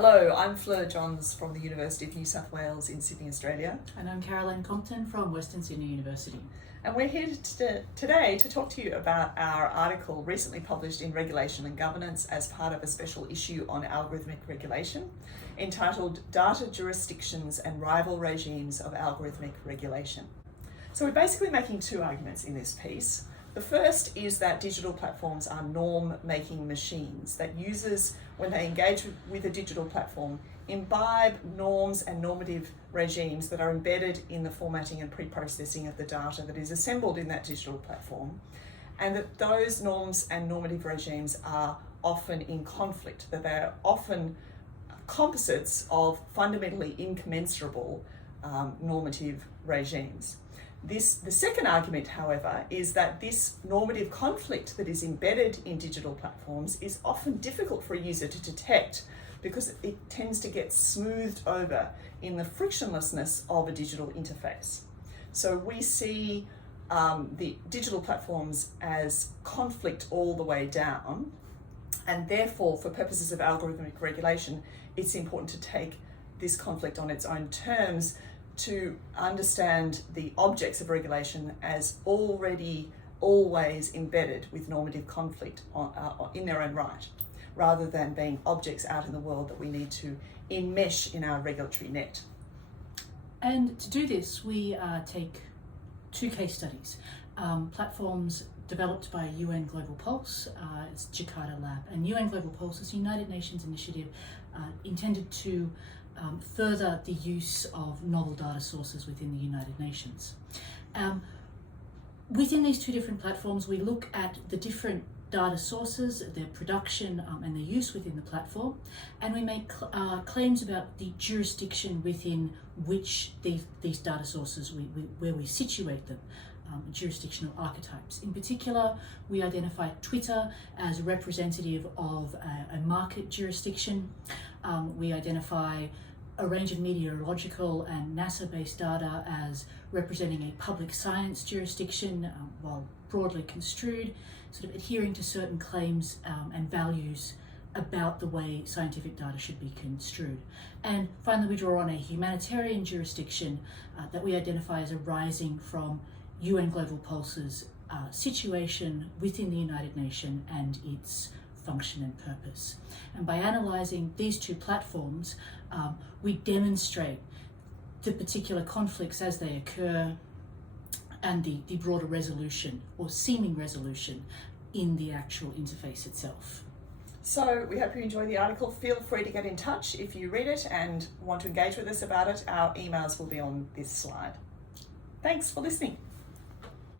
Hello, I'm Fleur Johns from the University of New South Wales in Sydney, Australia. And I'm Caroline Compton from Western Sydney University. And we're here today to talk to you about our article recently published in Regulation and Governance as part of a special issue on algorithmic regulation, entitled Data Jurisdictions and Rival Regimes of Algorithmic Regulation. So we're basically making two arguments in this piece. The first is that digital platforms are norm-making machines, that users, when they engage with a digital platform, imbibe norms and normative regimes that are embedded in the formatting and pre-processing of the data that is assembled in that digital platform, and that those norms and normative regimes are often in conflict, that they are often composites of fundamentally incommensurable normative regimes. The second argument, however, is that this normative conflict that is embedded in digital platforms is often difficult for a user to detect because it tends to get smoothed over in the frictionlessness of a digital interface. So we see the digital platforms as conflict all the way down, and therefore, for purposes of algorithmic regulation, it's important to take this conflict on its own terms to understand the objects of regulation as already always embedded with normative conflict in their own right, rather than being objects out in the world that we need to enmesh in our regulatory net. And to do this, we take two case studies. Platforms developed by UN Global Pulse, it's Jakarta Lab, and UN Global Pulse is a United Nations initiative intended to further the use of novel data sources within the United Nations. Within these two different platforms, we look at the different data sources, their production and their use within the platform, and we make claims about the jurisdiction within which these data sources, where we situate them, jurisdictional archetypes. In particular, we identify Twitter as representative of a market jurisdiction. We identify a range of meteorological and NASA-based data as representing a public science jurisdiction, while broadly construed, sort of adhering to certain claims and values about the way scientific data should be construed. And finally, we draw on a humanitarian jurisdiction that we identify as arising from UN Global Pulse's situation within the United Nations and its function and purpose. And by analysing these two platforms, we demonstrate the particular conflicts as they occur and the broader resolution or seeming resolution in the actual interface itself. So we hope you enjoy the article. Feel free to get in touch if you read it and want to engage with us about it. Our emails will be on this slide. Thanks for listening.